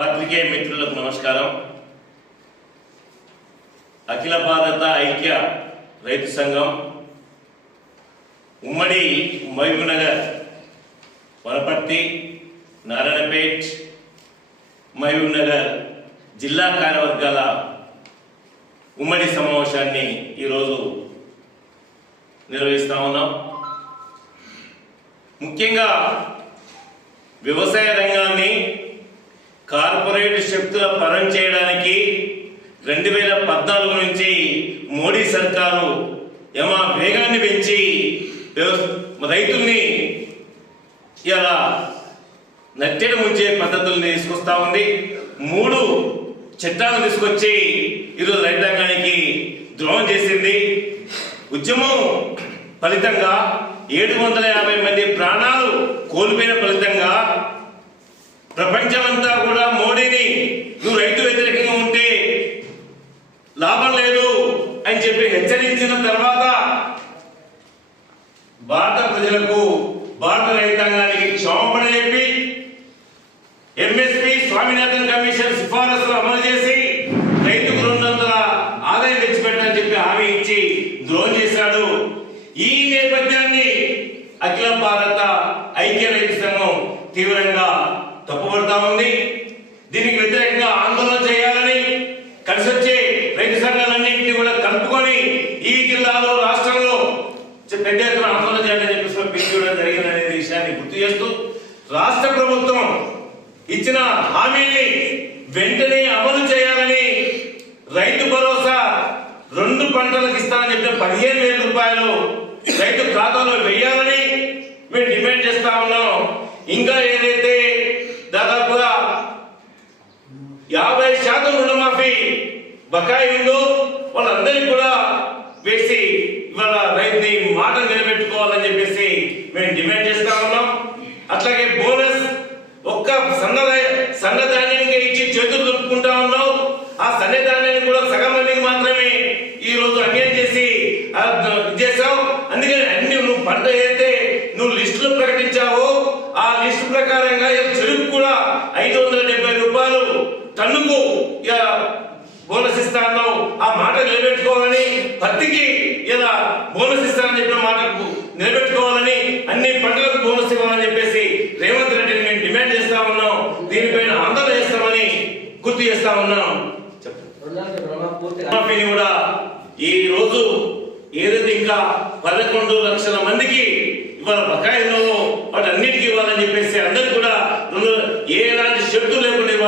పత్రికే మిత్రులకు నమస్కారం. అఖిల భారత ఐక్య రైతు సంఘం ఉమ్మడి మహబూబ్నగర్ వనపర్తి నారాయణపేట్ మహబూబ్నగర్ జిల్లా కార్యవర్గాల ఉమ్మడి సమావేశాన్ని ఈరోజు నిర్వహిస్తా ఉన్నాం. ముఖ్యంగా వ్యవసాయ రంగం కార్పొరేట్ శక్తుల పరం చేయడానికి రెండు వేల పద్నాలుగు నుంచి మోడీ సర్కారు యమ వేగాన్ని పెంచి రైతుల్ని ఇలా నట్టెడు ముంచే పద్ధతుల్ని తీసుకొస్తా ఉంది. మూడు చట్టాలను తీసుకొచ్చి ఈరోజు రైతాంగానికి ద్రోహం చేసింది. ఉద్యమం ఫలితంగా ఏడు వందల యాభై మంది ప్రాణాలు కోల్పోయిన ఫలితంగా ప్రపంచమంతా కూడా మోడీని నువ్వు రైతు వ్యతిరేకంగా ఉంటే లాభం లేదు అని చెప్పి హెచ్చరించిన తర్వాత భారత ప్రజలకు భారత రైతాంగానికి క్షమాపణ చెప్పి ఎంఎస్పి స్వామినాథన్ కమిషన్ సిఫారసులు అమలు చేసి రైతుకు రెండు వందల ఆదాయం తెచ్చిపెట్టని చెప్పి హామీ ఇచ్చి ద్రోహం చేశాడు. ఈ నేపథ్యాన్ని అఖిల భారత ఐక్య రైతు సంఘం తీవ్రంగా తప్పుపడతా ఉంది. దీనికి వ్యతిరేకంగా ఆందోళన చేయాలి. ఈ జిల్లాలో రాష్ట్రంలో పెద్ద ఎత్తున ఆందోళన చేయాలని చెప్పేసి జరిగింది జరిగిందనే విషయాన్ని గుర్తు చేస్తూ రాష్ట్ర ప్రభుత్వం ఇచ్చిన హామీని వెంటనే అమలు చేయాలని రైతు భరోసా రెండు పంటలకు ఇస్తానని చెప్పిన పదిహేను వేల రూపాయలు రైతు ఖాతాలో వేయాలని మేము డిమాండ్ చేస్తా ఉన్నాం. ఇంకా ఏదైతే దాదాపుగా యాభై శాతం రుణమాఫీ బకాయి ఉందో వాళ్ళందరికీ కూడా రైతుని మాట నిలబెట్టుకోవాలని చెప్పేసి మేము డిమాండ్ చేస్తా ఉన్నాం. అట్లాగే బోనస్ ఒక్క సన్న సన్నధాన్యానికి ఇచ్చి చేతులు దులుపుకుంటా ఉన్నావు ఆ సన్నధాన్యాన్ని కూడా సగం మందికి మాత్రమే ఈ రోజు అన్యాయం చేసి చేసాం అందుకని అన్ని నువ్వు పంట అయితే నువ్వు లిస్టులు ప్రకటించావో ఆ లిస్టు ప్రకారంగా ఇక చెరుకు కూడా ఐదు వందల డెబ్బై రూపాయలు టన్నుకు ఇక బోనస్ ఇస్తా అన్నావు ఆ మాట నిలబెట్టుకోవాలని పత్తికి ఇలా బోనస్ ఇస్తానని చెప్పిన మాటకు నిలబెట్టుకోవాలని అన్ని పంటలకు బోనస్ ఇవ్వాలని చెప్పేసి రేవంత్ రెడ్డిని మేము డిమాండ్ చేస్తా ఉన్నాం. దీనిపైన ఆందోళన చేస్తామని గుర్తు చేస్తా ఉన్నాం. చెప్పండి. కూడా ఈ రోజు ఏదైతే ఇంకా పదకొండు లక్షల మందికి ఇవాళ బకాయిలో వాటి అన్నిటికీ ఇవ్వాలని చెప్పేసి అందరికి కూడా ఏ ఎలాంటి షరతులు లేకుండా ఇవ్వాలి.